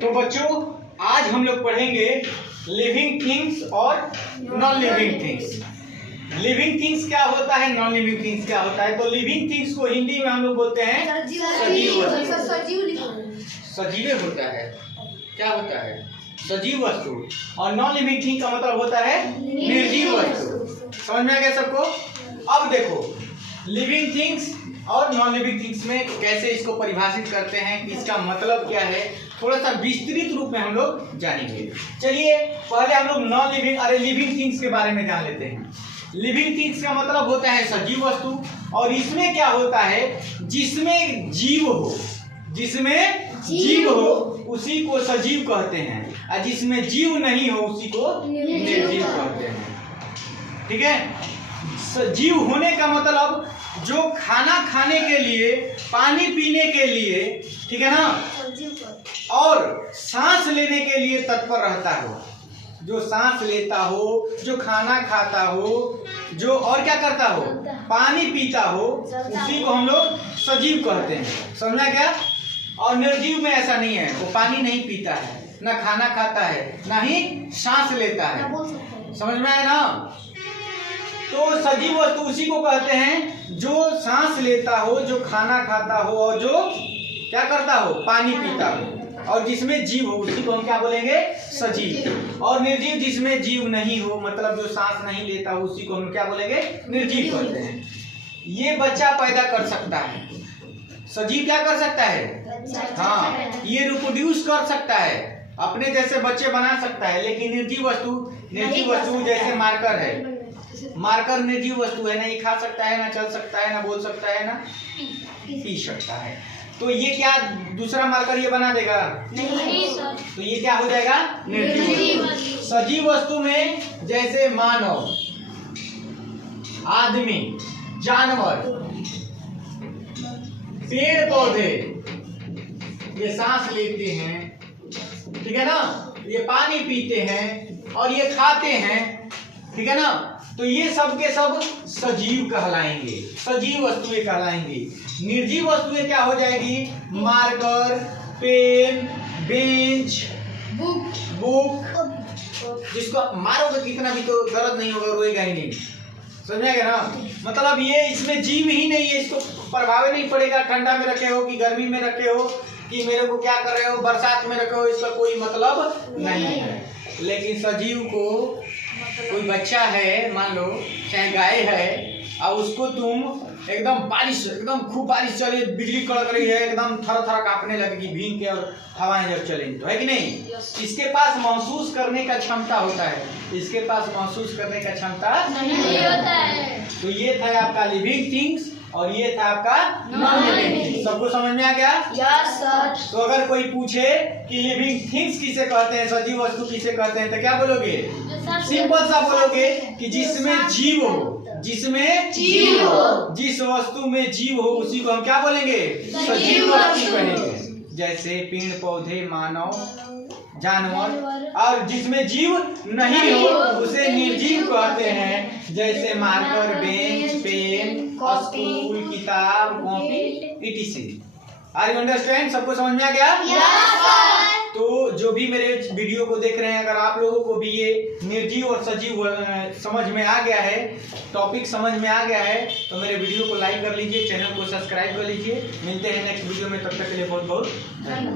तो बच्चों आज हम लोग पढ़ेंगे लिविंग थिंग्स और non living things. Living things क्या होता है, नॉन लिविंग थिंग्स क्या होता है। तो लिविंग थिंग्स को हिंदी में हम लोग बोलते हैं सजीव वस्तु। सजीव होता है, क्या होता है, सजीव वस्तु। और नॉन लिविंग थिंग का मतलब होता है निर्जीव वस्तु। समझ में आ गया सबको। अब देखो लिविंग थिंग्स और नॉन लिविंग थिंग्स में कैसे इसको परिभाषित करते हैं, इसका मतलब क्या है, थोड़ा सा विस्तृत रूप में हम लोग जानेंगे। चलिए पहले हम लोग नॉन लिविंग अरे लिविंग थिंग्स के बारे में जान लेते हैं। लिविंग थिंग्स का मतलब होता है सजीव वस्तु, और इसमें क्या होता है, जिसमें जीव हो, जिसमें जीव हो उसी को सजीव कहते हैं, और जिसमें जीव नहीं हो उसी को निर्जीव कहते हैं। ठीक है। जीव होने का मतलब जो खाना खाने के लिए, पानी पीने के लिए, ठीक है ना, और सांस लेने के लिए तत्पर रहता हो, जो सांस लेता हो, जो खाना खाता हो, जो और क्या करता हो, पानी पीता हो, उसी को हम लोग सजीव कहते हैं। समझा क्या। और निर्जीव में ऐसा नहीं है, वो पानी नहीं पीता है, ना खाना खाता है, ना ही सांस लेता है। समझ में आया ना। तो सजीव वस्तु उसी को कहते हैं जो सांस लेता हो, जो खाना खाता हो, और जो क्या करता हो, पानी पीता हो, और जिसमें जीव हो उसी को हम क्या बोलेंगे, सजीव। और निर्जीव जिसमें जीव नहीं हो, मतलब जो सांस नहीं लेता हो, उसी को हम क्या बोलेंगे, निर्जीव कहते हैं। ये बच्चा पैदा कर सकता है, सजीव क्या कर सकता है, हाँ, ये रिप्रोड्यूस कर सकता है, अपने जैसे बच्चे बना सकता है। लेकिन निर्जीव वस्तु जैसे मार्कर है, मार्कर निर्जीव वस्तु है, ना ये खा सकता है, ना चल सकता है, ना बोल सकता है, ना पी सकता है। तो ये क्या दूसरा मार्कर ये बना देगा, नहीं सर। तो ये क्या हो जाएगा, निर्जीव। सजीव वस्तु में जैसे मानव, आदमी, जानवर, पेड़ पौधे, ये सांस लेते हैं, ठीक है ना, ये पानी पीते हैं और ये खाते हैं, ठीक है ना। तो ये सब के सब सजीव कहलाएंगे, सजीव वस्तुएं कहलाएंगी। निर्जीव वस्तुएं क्या हो जाएगी, मार्कर, पेन, बेंच, बुक। जिसको मारोगे कितना भी तो दर्द नहीं होगा, रोएगा ही नहीं। समझेगा ना। मतलब ये इसमें जीव ही नहीं है, इसको प्रभाव नहीं पड़ेगा, ठंडा में रखे हो कि गर्मी में रखे हो, कि मेरे को क्या कर रहे हो, बरसात में रखे हो, इसका कोई मतलब नहीं है। लेकिन सजीव को, कोई बच्चा है मान लो, चाहे गाय है, और उसको तुम एकदम बारिश, एकदम खूब बारिश चले, बिजली कड़क रही है, एकदम थर थर कांपने लगेगी भीग के, और हवाएं जब चलेंगी, तो है कि नहीं। इसके पास महसूस करने का क्षमता होता है, इसके पास महसूस करने का क्षमता नहीं होता है। तो ये था आपका लिविंग थिंग्स और ये था आपका नॉन लिविंग थिंग्स। सबको समझ में आ गया। Yes sir. तो अगर कोई पूछे कि लिविंग थिंग्स किसे कहते हैं, सजीव वस्तु किसे कहते हैं, तो क्या बोलोगे, सिंपल सा बोलोगे कि जिसमें जीव हो, जिसमें जीव हो, जिस वस्तु में जीव हो उसी को हम क्या बोलेंगे, सजीव वस्तु कहेंगे। जैसे पेड़ पौधे, मानव, जानवर, और जिसमें जीव नहीं हो उसे निर्जीव कहते हैं। जैसे मार्कर, बेंच, पेन, स्कूल, किताब, copy, etc। Are you understand. सबको समझ में आ गया। तो जो भी मेरे वीडियो को देख रहे हैं, अगर आप लोगों को भी ये निर्जीव और सजीव समझ में आ गया है, टॉपिक समझ में आ गया है, तो मेरे वीडियो को लाइक कर लीजिए, चैनल को सब्सक्राइब कर लीजिए। मिलते हैं नेक्स्ट वीडियो में, तब तक के लिए बहुत बहुत धन्यवाद।